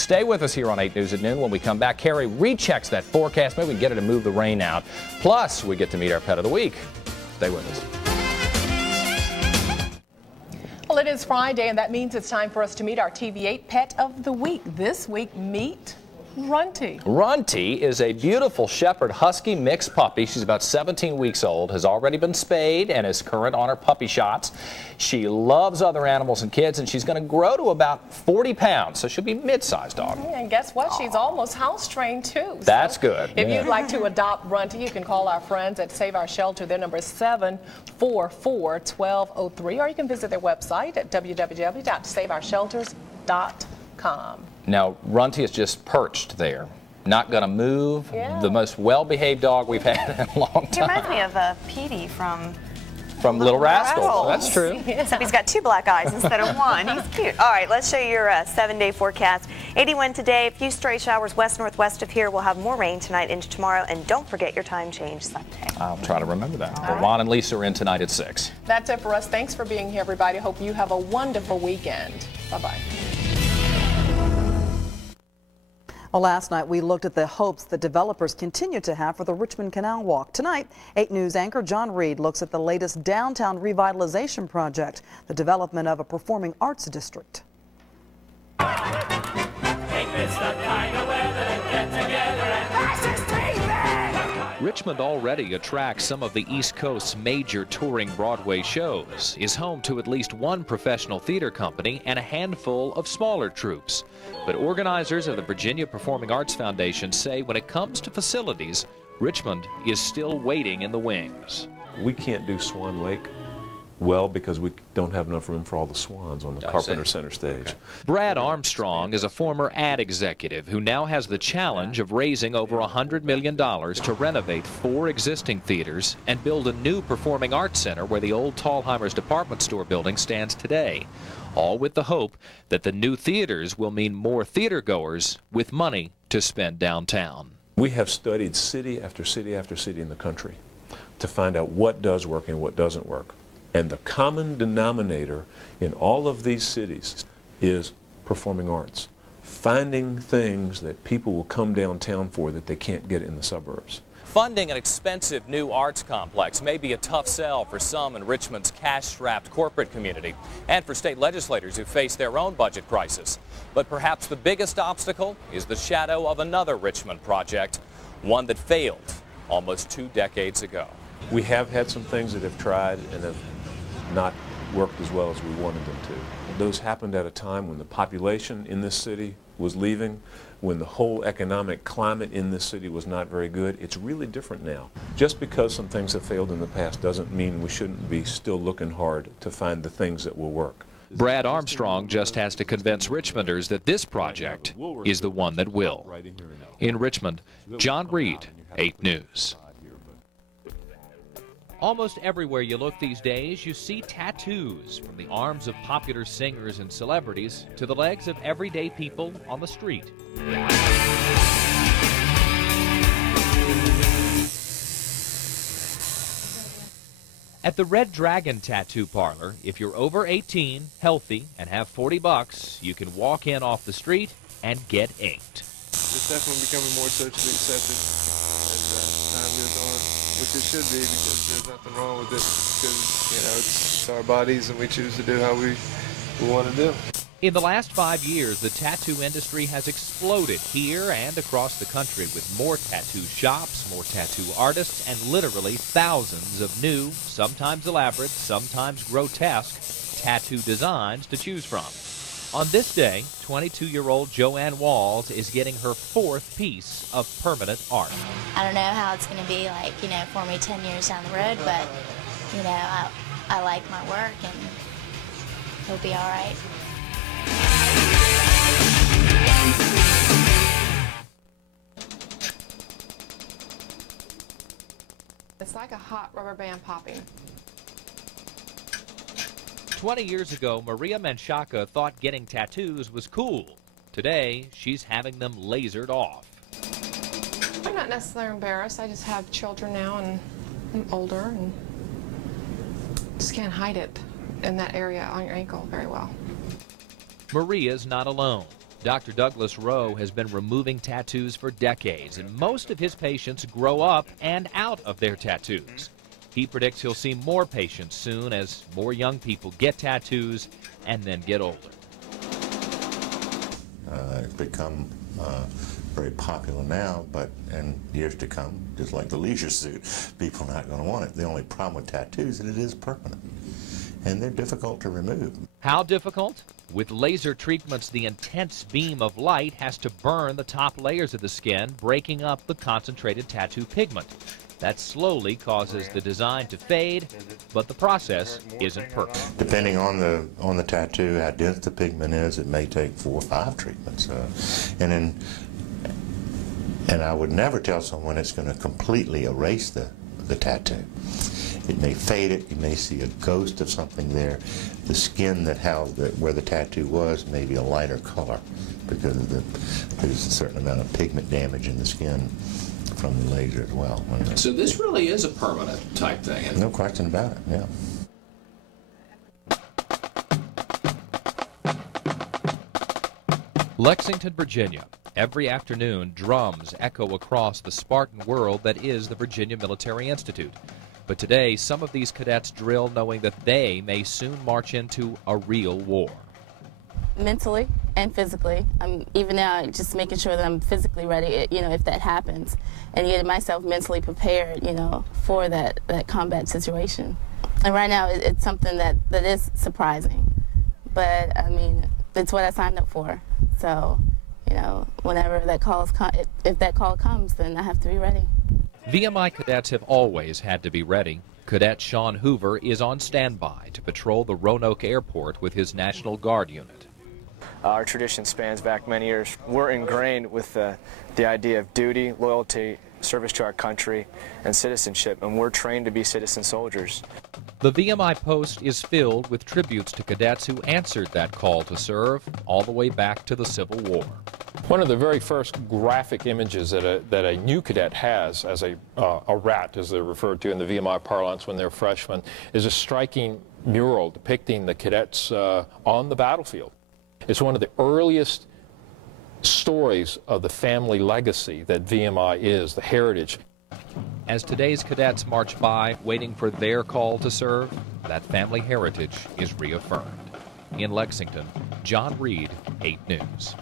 Stay with us here on 8 News at Noon. When we come back, Carrie rechecks that forecast. Maybe we can get her to move the rain out. Plus, we get to meet our pet of the week. Stay with us. Well, it is Friday, and that means it's time for us to meet our TV8 Pet of the Week. This week, meet Runty. Runty is a beautiful Shepherd Husky mixed puppy. She's about 17 weeks old, has already been spayed, and is current on her puppy shots. She loves other animals and kids, and she's going to grow to about 40 pounds, so she'll be a mid-sized dog. And guess what? She's almost house-trained, too. That's good. If you'd like to adopt Runty, you can call our friends at Save Our Shelter. Their number is 744-1203, or you can visit their website at www.saveourshelters.com. Now, Runty is just perched there, not going to move. Yeah. The most well-behaved dog we've had in a long time. He reminds me of Petey from Little Rascals. That's true. Except he's got 2 black eyes instead of 1. He's cute. All right, let's show you your 7-day forecast. 81 today, a few stray showers west-northwest of here. We'll have more rain tonight into tomorrow, and don't forget your time change Sunday. I'll try to remember that. All right. Ron and Lisa are in tonight at 6. That's it for us. Thanks for being here, everybody. Hope you have a wonderful weekend. Bye-bye. Well, last night we looked at the hopes that developers continue to have for the Richmond Canal Walk. Tonight, 8 News anchor John Reid looks at the latest downtown revitalization project, the development of a performing arts district. Richmond already attracts some of the East Coast's major touring Broadway shows, is home to at least 1 professional theater company and a handful of smaller troupes. But organizers of the Virginia Performing Arts Foundation say when it comes to facilities, Richmond is still waiting in the wings. We can't do Swan Lake well because we don't have enough room for all the swans on the Carpenter Center stage. Okay. Brad Armstrong is a former ad executive who now has the challenge of raising over $100 million to renovate 4 existing theaters and build a new performing arts center where the old Tallheimer's department store building stands today. All with the hope that the new theaters will mean more theater goers with money to spend downtown. We have studied city after city after city in the country to find out what does work and what doesn't work. And the common denominator in all of these cities is performing arts. Finding things that people will come downtown for that they can't get in the suburbs. Funding an expensive new arts complex may be a tough sell for some in Richmond's cash-strapped corporate community and for state legislators who face their own budget crisis. But perhaps the biggest obstacle is the shadow of another Richmond project, one that failed almost 2 decades ago. We have had some things that have tried and have not worked as well as we wanted them to. Those happened at a time when the population in this city was leaving, when the whole economic climate in this city was not very good. It's really different now. Just because some things have failed in the past doesn't mean we shouldn't be still looking hard to find the things that will work. Brad Armstrong just has to convince Richmonders that this project is the one that will. In Richmond, John Reid, 8 News. Almost everywhere you look these days, you see tattoos, from the arms of popular singers and celebrities to the legs of everyday people on the street. At the Red Dragon Tattoo Parlor, if you're over 18, healthy, and have $40, you can walk in off the street and get inked. It's definitely becoming more socially accepted as time goes on, which it should be, because there's nothing wrong with it, because, you know, it's our bodies and we choose to do how we want to do. In the last 5 years, the tattoo industry has exploded here and across the country with more tattoo shops, more tattoo artists, and literally thousands of new, sometimes elaborate, sometimes grotesque, tattoo designs to choose from. On this day, 22-year-old Joanne Walls is getting her 4th piece of permanent art. I don't know how it's going to be like, you know, for me 10 years down the road, but, you know, I like my work and it'll be all right. It's like a hot rubber band popping. 20 years ago, Maria Menchaca thought getting tattoos was cool. Today, she's having them lasered off. I'm not necessarily embarrassed. I just have children now, and I'm older, and just can't hide it in that area on your ankle very well. Maria's not alone. Dr. Douglas Rowe has been removing tattoos for decades, and most of his patients grow up and out of their tattoos. He predicts he'll see more patients soon as more young people get tattoos and then get older. It's become very popular now, but in years to come, just like the leisure suit, people are not going to want it. The only problem with tattoos is that it is permanent, and they're difficult to remove. How difficult? With laser treatments, the intense beam of light has to burn the top layers of the skin, breaking up the concentrated tattoo pigment. That slowly causes the design to fade, but the process isn't perfect. Depending on the tattoo, how dense the pigment is, it may take 4 or 5 treatments. And I would never tell someone it's going to completely erase the tattoo. It may fade it. You may see a ghost of something there. The skin that housed where the tattoo was may be a lighter color because there's a certain amount of pigment damage in the skin from the laser as well. So this really is a permanent type thing. No question about it, yeah. Lexington, Virginia. Every afternoon, drums echo across the Spartan world that is the Virginia Military Institute. But today, some of these cadets drill knowing that they may soon march into a real war. Mentally and physically. I'm even now just making sure that I'm physically ready, you know, if that happens, and getting myself mentally prepared, you know, for that combat situation. And right now, it's something that is surprising, but I mean, it's what I signed up for. So, you know, whenever that if that call comes, then I have to be ready. VMI cadets have always had to be ready. Cadet Sean Hoover is on standby to patrol the Roanoke Airport with his National Guard unit. Our tradition spans back many years. We're ingrained with the idea of duty, loyalty, service to our country, and citizenship, and we're trained to be citizen soldiers. The VMI post is filled with tributes to cadets who answered that call to serve all the way back to the Civil War. One of the very first graphic images that a new cadet has as a rat, as they're referred to in the VMI parlance when they're freshmen, is a striking mural depicting the cadets on the battlefield. It's one of the earliest stories of the family legacy that VMI is, the heritage. As today's cadets march by, waiting for their call to serve, that family heritage is reaffirmed. In Lexington, John Reid, 8 News.